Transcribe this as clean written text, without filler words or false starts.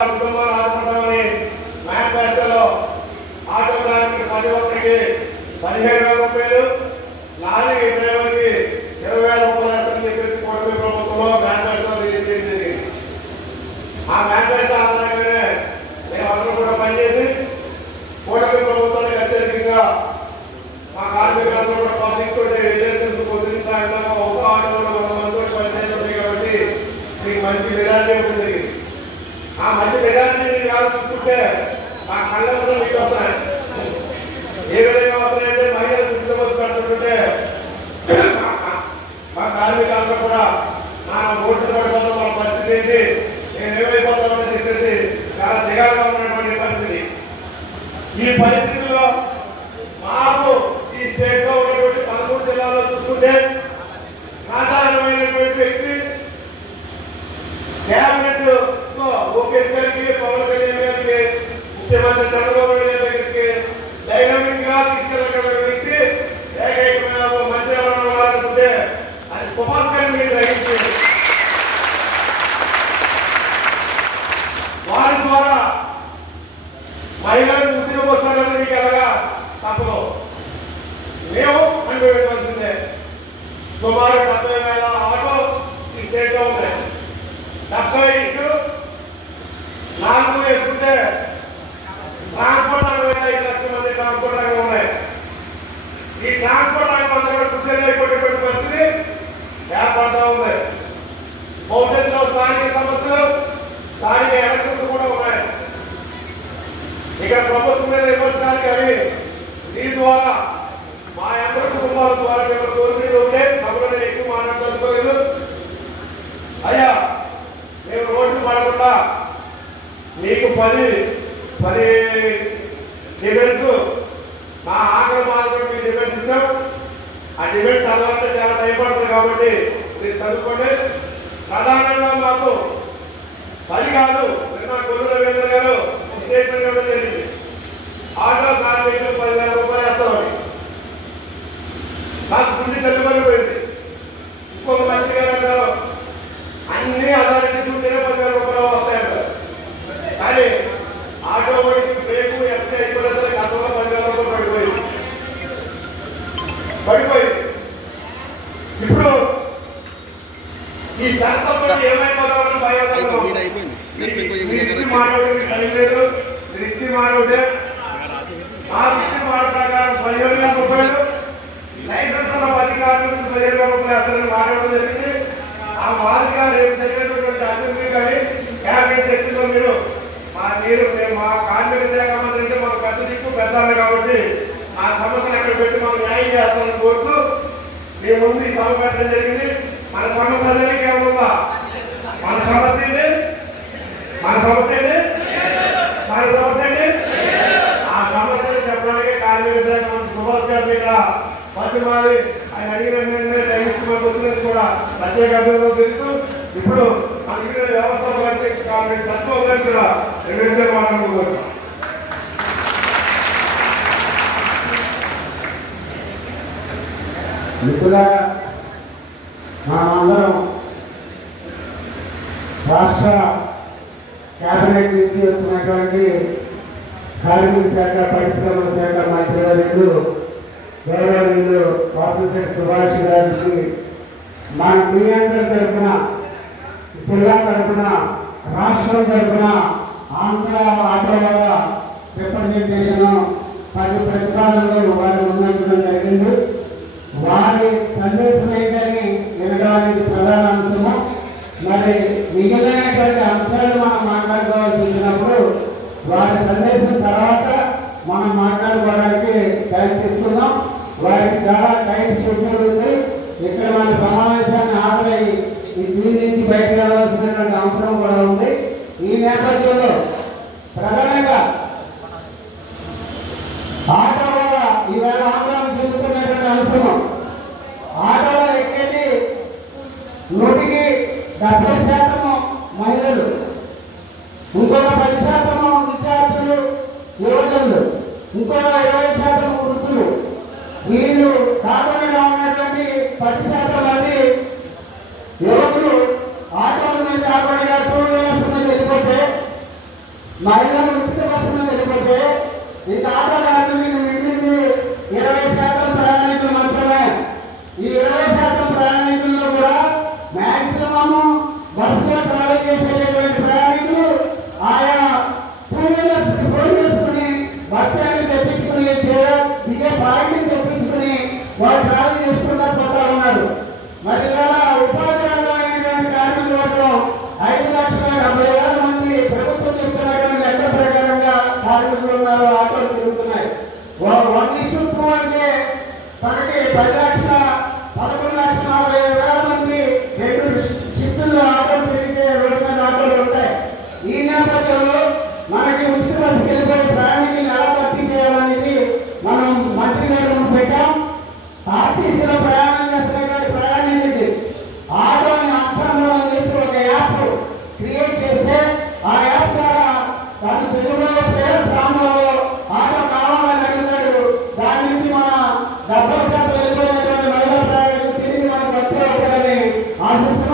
కుటుంబాలు ఆదుకుంటామని మేనిఫెస్టోలో ఆటో డ్రైవర్కి ప్రతి ఒక్కరికి 15,000 రూపాయలు, లారీ డ్రైవర్కి 20,000 రూపాయలు అని చెప్పేసి కూటమి ప్రభుత్వంలో మేనిఫెస్టో రిలీజ్ చేసింది. ఆ మేనిఫెస్టో ఆధారంగానే మేమందరం కూడా పనిచేసి కూటమి ప్రభుత్వానికి అత్యధికంగా మా కార్మికులందరూ కూడా పబ్లిక్ తోటి రిలేషన్స్ పొద్దున్న సాయంత్రం ఒక ఆటోలో 100 మందితో పనిచేస్తుంది. కాబట్టి మీకు మంచి మెజారిటీ ఉంటుంది. ఆ మంచి మెజారిటీ కాదు చూసుకుంటే మా కళ్ళ ముందు మీకు వస్తున్నాయి. ఏ విధంగా వస్తున్నాయంటే మహిళలు ఉద్యోగం పెడుతుంటే మా కార్మికులందరూ కూడా నా ఓట్లు పడిపోతాం, మన పరిస్థితి ఏంటి, నేను ఏమైపోతామని చెప్పేసి చాలా దిగాలుగా ఉన్నటువంటి పరిస్థితి. ఈ పరిస్థితుల్లో మాకు ఈ స్టేట్ లో ఉన్నటువంటి 13 జిల్లాల్లో చూసుకుంటే సాధారణమైనటువంటి వ్యక్తి క్యాబినెట్ లో లోకేష్ గారికి, పవన్ కళ్యాణ్ గారికి, ముఖ్యమంత్రి చంద్రబాబు నాయుడు గారికి డైనమిక్ గా తీసుకెళ్ళగలిగిన వ్యక్తి ఏకైకమైన మంత్రి ఎవరనుకుంటే అది సుభాష్ గారిని మీరు గ్రహించి వారి ద్వారా మహిళలకు ఉద్యోగం వస్తారని మీకు ఎలాగా తప్పదు. మేము అనుభవించాల్సిందే. సుమారు 70,000 ఆటో ఈ స్టేట్ లో ఉన్నాయి. 70 4 వేసుకుంటే ట్రాన్స్పోర్ట్ రంగం 5 లక్షల మంది ట్రాన్స్పోర్ట్ రంగం ఉన్నాయి. ఈ ట్రాన్స్పోర్ట్ రంగం అంతా కూడా కుక్కలు అయిపోయేటువంటి పరిస్థితి ఏర్పడతా ఉంది. భవిష్యత్తులో స్థానిక సమస్యలు, స్థానిక ఎలక్షన్స్ కూడా ఉన్నాయి. ఇక్కడ ప్రభుత్వం మీద విమర్శించడానికి అవి దీని ద్వారా మా అందరి కుటుంబాల ద్వారా మేము కోరికలు ఉంటే సభలో నేను ఎక్కువ మాట్లాడదలుచుకోలేదు. అయ్యా మేము రోడ్లు పడకుండా మీకు 10 డిబేట్స్ మా ఆఖరి మాత్రం మీకు డిబేట్స్ ఇచ్చాం. ఆ డిబేట్ చదవాలంటే చాలా టైం పడుతుంది. కాబట్టి మీరు చదువుకోండి. ప్రధానంగా మాకు 10 కాదు, నిన్న కొల్లు రవీంద్ర గారు స్టేట్మెంట్ ఇవ్వడం జరిగింది. ఆటో కార్మికులు 10,000 రూపాయలు వేస్తామని. నాకు గుండె తల్లిపోయింది. ఇంకొక మంత్రి గారు అంటారు అన్ని అథారిటీస్ ఉంటేనే 10,000 రూపాయలు వస్తాయంటారు. కానీ ఆటో వాడికి బ్రేకు ఎఫ్సీ అయిపోయినా సరే గతంలో 10,000 రూపాయలు పడిపోయింది. ఇప్పుడు ఈ శాస్త్రంలో ఏమైపోతామని భయం మానవుడికి కలిగలేదు. దృష్టి మానవుడే ఆ దృష్టి మాట ప్రకారం 15,000 రూపాయలు లైసెన్స్ ఉన్న 10 కార్మికులకు 15,000 రూపాయలు అతను మాట్లాడడం జరిగింది. ఆ మార్గా రేపు జరిగినటువంటి అసెంబ్లీ కానీ క్యాబినెట్ చర్చలో మీరు మా కార్మిక శాఖ మంత్రి అంటే మాకు పెద్ద దిక్కు పెద్దాలి. కాబట్టి ఆ సమస్యను అక్కడ పెట్టి మాకు న్యాయం చేస్తామని కోరుతూ మీ ముందు ఈ సభ పెట్టడం జరిగింది. మన సమస్య ఏమన్నా మన సమస్య ఏంటి ఆ సమస్యలు చెప్పడానికి కార్మిక శాఖ మంత్రి సుభాష్ గారు ఇక్కడ పశ్చిమాది ఆయన అడిగిన టైం వచ్చినది కూడా ప్రత్యేక అభివృద్ధి తెలుస్తూ ఇప్పుడు మన వ్యవస్థ అధ్యక్ష కార్మిక తత్వం కూడా నిర్వహించారు మాట్లాడుకుంటున్నాం. మిత్రులారా, మనమందరం రాష్ట్ర కేబినెట్ నుంచి వచ్చినటువంటి కార్మిక శాఖ, పరిశ్రమల శాఖ మంత్రివర్యులు గౌరవనీయులు వాసుదేవ్ సుభాష్ గారికి మన మీ అందరి తరఫున, జిల్లా తరఫున, రాష్ట్రం తరఫున, ఆంధ్ర ఆటోల రిప్రజెంటేషన్ 10 ప్రతిపాదనలు వారు ముందుంచడం జరిగింది. వారి సందేశం ఏంటని వినడానికి ప్రధాన అంశము. మరి మిగిలినటువంటి అంశాలు మనం మాట్లాడుకోవాల్సి వచ్చినప్పుడు వారి సందేశం తర్వాత మనం మాట్లాడుకోవడానికి టైం తీసుకున్నాం. వారికి చాలా టైం షెడ్యూల్ ఉంది. ఇక్కడ మన సమావేశాన్ని ఆపై దీని నుంచి బయటకు రావాల్సినటువంటి అవసరం కూడా ఉంది. ఈ నేపథ్యంలో ప్రధానంగా ఆటో వల్ల ఈవేళ ఆందోళన చెందుతున్నటువంటి అంశము, ఆటోలో ఎక్కేది 70% మహిళలు, ఇంకొక 10% విద్యార్థులు, యువజనులు, ఇంకొక 20% వృద్ధులు. వీళ్ళు కాకుండా ఉన్నటువంటి 10% మంది యువకులు ఆటోల మీద కాకుండా 2 వీలర్స్ మీద వెళ్ళిపోతే మహిళలు ఉచిత బస్సులో వెళ్ళిపోతే ఈ ఆటో కార్మికులు మిగిలింది 20% ప్రయాణికులు మాత్రమే. ఈ 20% ప్రయాణికుల్లో కూడా మ్యాక్సిమం బస్సులో ట్రావెల్ చేసేటటువంటి ప్రయాణికులు ఆయా టూ వీలర్స్ ఫోన్ చేసుకుని బస్ స్టాండ్ తెప్పించుకుని దిగే పాయింట్ తెప్పించుకుని వాళ్ళు ట్రావెల్ చేసుకుంటూ పోతా ఉన్నారు. మరి ఇవాళ ఉపాధి రంగమైనటువంటి కార్మికుల మాత్రం 5,70,000 మంది ప్రభుత్వం చెప్తున్నటువంటి లెక్క ప్రకారంగా కార్మికులు ఉన్నారు. ఆటోలు తిరుగుతున్నాయి. 1:2 అంటే మనకి 10,11,40,000 మంది 2 షిఫ్టుల్లో ఆటోలు తిరిగితే రోడ్డు మీద ఆటోలు ఉంటాయి. ఈ నేపథ్యంలో మనకి ఉచిత బస్సుకి వెళ్ళిపోయే ప్రయాణికులు ఎలా భర్తీ చేయాలనేది మనం మంత్రి గారు పెట్టాం. ఆర్టీసీలో ప్రయాణం చేస్తున్నటువంటి ప్రయాణికులకి ఆటోని అనుసంధానం చేసి ఒక యాప్ క్రియేట్ చేస్తే ఆ యాప్ ద్వారా తన తెలుగులో పేరు ప్రాంతంలో ఆటో కావాలని అడుగుతాడు. దాని నుంచి మన 70% వెళ్ళిపోయినటువంటి మహిళా ప్రయాణికులు తిరిగి మనం భర్తీ అవుతారని ఆశిస్తున్నాం.